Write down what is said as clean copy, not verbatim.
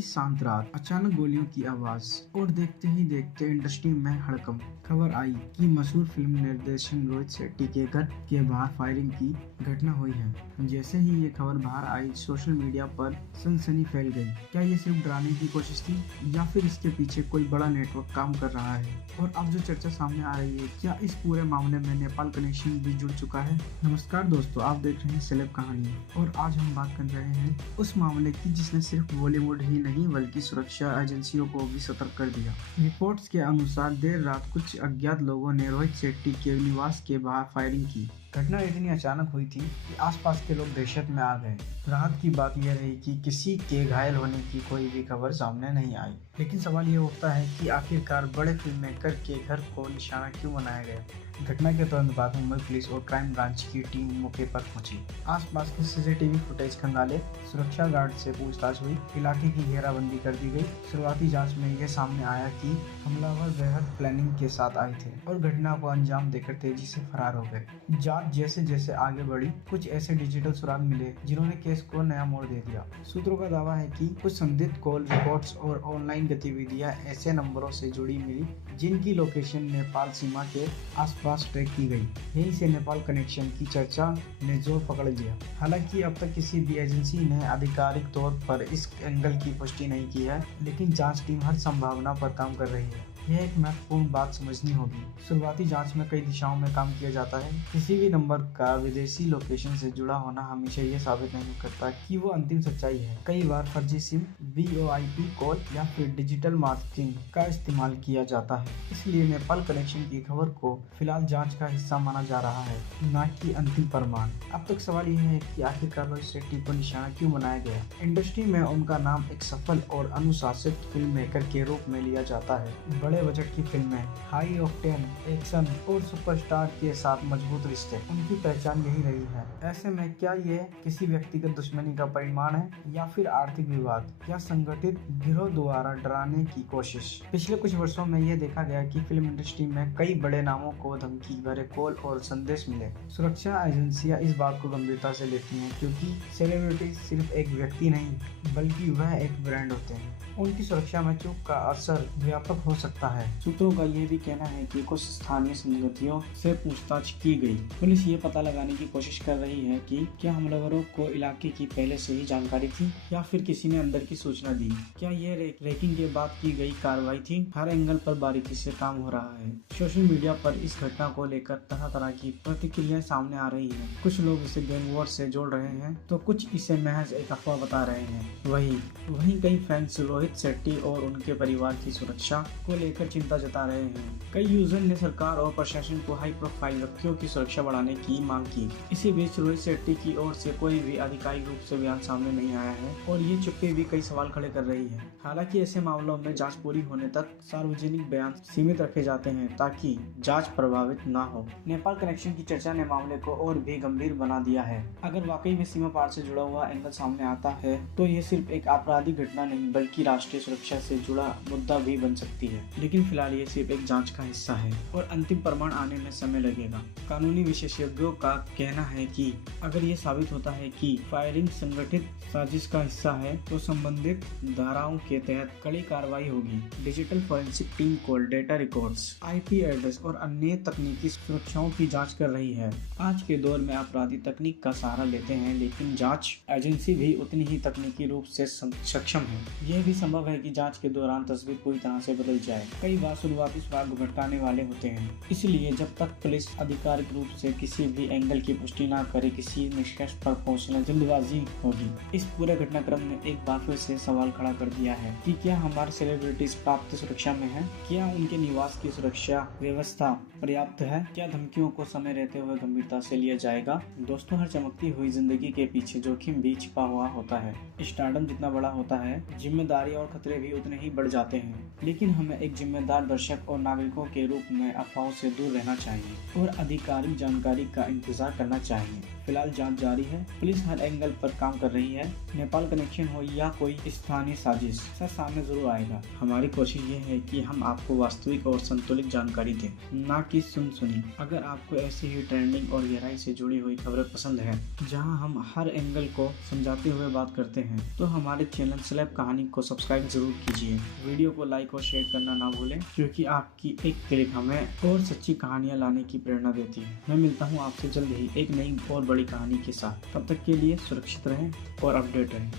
थी शांत रात, अचानक गोलियों की आवाज और देखते ही देखते इंडस्ट्री में हड़कंप। खबर आई कि मशहूर फिल्म निर्देशक रोहित शेट्टी के घर के बाहर फायरिंग की घटना हुई है। जैसे ही ये खबर बाहर आई, सोशल मीडिया पर सनसनी फैल गई। क्या ये सिर्फ डराने की कोशिश थी या फिर इसके पीछे कोई बड़ा नेटवर्क काम कर रहा है? और अब जो चर्चा सामने आ रही है, क्या इस पूरे मामले में नेपाल कनेक्शन भी जुड़ चुका है? नमस्कार दोस्तों, आप देख रहे हैं सेलेब कहानी और आज हम बात कर रहे हैं उस मामले की जिसने सिर्फ बॉलीवुड ही नहीं बल्कि सुरक्षा एजेंसियों को भी सतर्क कर दिया। रिपोर्ट्स के अनुसार देर रात कुछ अज्ञात लोगों ने रोहित शेट्टी के निवास के बाहर फायरिंग की। घटना इतनी अचानक हुई थी कि आसपास के लोग दहशत में आ गए। राहत की बात यह रही कि किसी के घायल होने की कोई भी खबर सामने नहीं आई, लेकिन सवाल ये उठता है कि आखिरकार बड़े फिल्म मेकर के घर को निशाना क्यों बनाया गया। घटना के तुरंत बाद मुंबई पुलिस और क्राइम ब्रांच की टीम मौके पर पहुंची। आसपास के सीसीटीवी फुटेज खंगाले, सुरक्षा गार्ड से पूछताछ हुई, इलाके की घेराबंदी कर दी गई। शुरुआती जांच में यह सामने आया कि हमलावर बेहद प्लानिंग के साथ आए थे और घटना को अंजाम देकर तेजी से फरार हो गए। जांच जैसे जैसे आगे बढ़ी, कुछ ऐसे डिजिटल सुराग मिले जिन्होंने केस को नया मोड़ दे दिया। सूत्रों का दावा है कि कुछ संदिग्ध कॉल रिपोर्ट्स और ऑनलाइन गतिविधियां ऐसे नंबरों से जुड़ी मिली जिनकी लोकेशन नेपाल सीमा के आसपास ट्रैक की गई। यहीं से नेपाल कनेक्शन की चर्चा ने जोर पकड़ लिया। हालांकि अब तक किसी भी एजेंसी ने आधिकारिक तौर पर इस एंगल की पुष्टि नहीं की है, लेकिन जांच टीम हर संभावना पर काम कर रही है। यह एक महत्वपूर्ण बात समझनी होगी। शुरुआती जांच में कई दिशाओं में काम किया जाता है। किसी भी नंबर का विदेशी लोकेशन से जुड़ा होना हमेशा ये साबित नहीं करता कि वो अंतिम सच्चाई है। कई बार फर्जी सिम, VoIP कॉल या फिर डिजिटल मार्केटिंग का इस्तेमाल किया जाता है। इसलिए नेपाल कनेक्शन की खबर को फिलहाल जांच का हिस्सा माना जा रहा है, न कि अंतिम प्रमाण। अब तक सवाल यह है कि आखिरकार रोहित शेट्टी को निशाना क्यों बनाया गया। इंडस्ट्री में उनका नाम एक सफल और अनुशासित फिल्म मेकर के रूप में लिया जाता है। बड़े बजट की फिल्में, हाई ऑक्टेन एक्शन और सुपरस्टार के साथ मजबूत रिश्ते उनकी पहचान यही रही है। ऐसे में क्या ये किसी व्यक्तिगत दुश्मनी का परिणाम है या फिर आर्थिक विवाद या संगठित गिरोह द्वारा डराने की कोशिश? पिछले कुछ वर्षों में यह देखा गया कि फिल्म इंडस्ट्री में कई बड़े नामों को धमकी भरे कॉल और संदेश मिले। सुरक्षा एजेंसियां इस बात को गंभीरता से लेती हैं क्योंकि सेलिब्रिटी सिर्फ एक व्यक्ति नहीं बल्कि वह एक ब्रांड होते हैं। उनकी सुरक्षा में चूक का असर व्यापक हो सकता है। सूत्रों का यह भी कहना है कि कुछ स्थानीय संगठनों से पूछताछ की गई। पुलिस ये पता लगाने की कोशिश कर रही है कि क्या हमलावरों को इलाके की पहले से ही जानकारी थी या फिर किसी ने अंदर की सूचना दी। क्या यह रैकिंग के बाद की गई कार्रवाई थी? हर एंगल पर बारीकी से काम हो रहा है। सोशल मीडिया पर इस घटना को लेकर तरह तरह की प्रतिक्रियाएं सामने आ रही है। कुछ लोग इसे गैंग वॉर से जोड़ रहे हैं तो कुछ इसे महज एक अफवाह बता रहे हैं। वहीं कई फैंस रोहित शेट्टी और उनके परिवार की सुरक्षा को लेकर चिंता जता रहे हैं। कई यूजर ने सरकार और प्रशासन को हाई प्रोफाइल व्यक्तियों की सुरक्षा बढ़ाने की मांग की। इसी बीच रोहित शेट्टी की ओर से कोई भी आधिकारिक रूप से बयान सामने नहीं आया है और ये चुप्पी भी कई सवाल खड़े कर रही है। हालांकि ऐसे मामलों में जांच पूरी होने तक सार्वजनिक बयान सीमित रखे जाते हैं ताकि जांच प्रभावित न हो। नेपाल कनेक्शन की चर्चा ने मामले को और भी गंभीर बना दिया है। अगर वाकई में सीमा पार से जुड़ा हुआ एंगल सामने आता है तो ये सिर्फ एक आपराधिक घटना नहीं बल्कि राष्ट्रीय सुरक्षा से जुड़ा मुद्दा भी बन सकती है। लेकिन फिलहाल ये सिर्फ एक जांच का हिस्सा है और अंतिम प्रमाण आने में समय लगेगा। कानूनी विशेषज्ञों का कहना है कि अगर ये साबित होता है कि फायरिंग संगठित साजिश का हिस्सा है तो संबंधित धाराओं के तहत कड़ी कार्रवाई होगी। Digital forensic team call data records, IP address और अन्य तकनीकी सुरक्षाओं की जांच कर रही है। आज के दौर में अपराधी तकनीक का सहारा लेते हैं, लेकिन जांच एजेंसी भी उतनी ही तकनीकी रूप से सक्षम है। यह भी संभव है कि जांच के दौरान तस्वीर पूरी तरह से बदल जाए। कई बार शुरुआती सुराग भटकाने वाले होते हैं, इसलिए जब तक पुलिस आधिकारिक रूप से किसी भी एंगल की पुष्टि न करे किसी निष्कर्ष पर पहुंचना जल्दबाजी होगी। इस पूरे घटनाक्रम ने एक बार फिर से सवाल खड़ा कर दिया है कि क्या हमारे सेलिब्रिटीज प्राप्त सुरक्षा में हैं? क्या उनके निवास की सुरक्षा व्यवस्था पर्याप्त है? क्या धमकियों को समय रहते हुए गंभीरता से लिया जाएगा? दोस्तों, हर चमकती हुई जिंदगी के पीछे जोखिम भी छिपा हुआ होता है। स्टारडम जितना बड़ा होता है, जिम्मेदारी और खतरे भी उतने ही बढ़ जाते हैं। लेकिन हमें एक जिम्मेदार दर्शक और नागरिकों के रूप में अफवाहों से दूर रहना चाहिए और आधिकारिक जानकारी का इंतजार करना चाहिए। फिलहाल जांच जारी है। पुलिस हर एंगल पर काम कर रही है। नेपाल कनेक्शन हो या कोई स्थानीय साजिश, सब सामने जरूर आएगा। हमारी कोशिश ये है कि हम आपको वास्तविक और संतुलित जानकारी दें, ना कि सुनी। अगर आपको ऐसी ही ट्रेंडिंग और गहराई से जुड़ी हुई खबरें पसंद है, जहां हम हर एंगल को समझाते हुए बात करते हैं, तो हमारे चैनल सेलेब कहानी को सब्सक्राइब जरूर कीजिए। वीडियो को लाइक और शेयर करना ना भूलें, क्योंकि आपकी एक क्लिक हमें और सच्ची कहानियां लाने की प्रेरणा देती है। मैं मिलता हूं आपसे जल्द ही एक नई और बड़ी कहानी के साथ। तब तक के लिए सुरक्षित रहें और अपडेट रहें।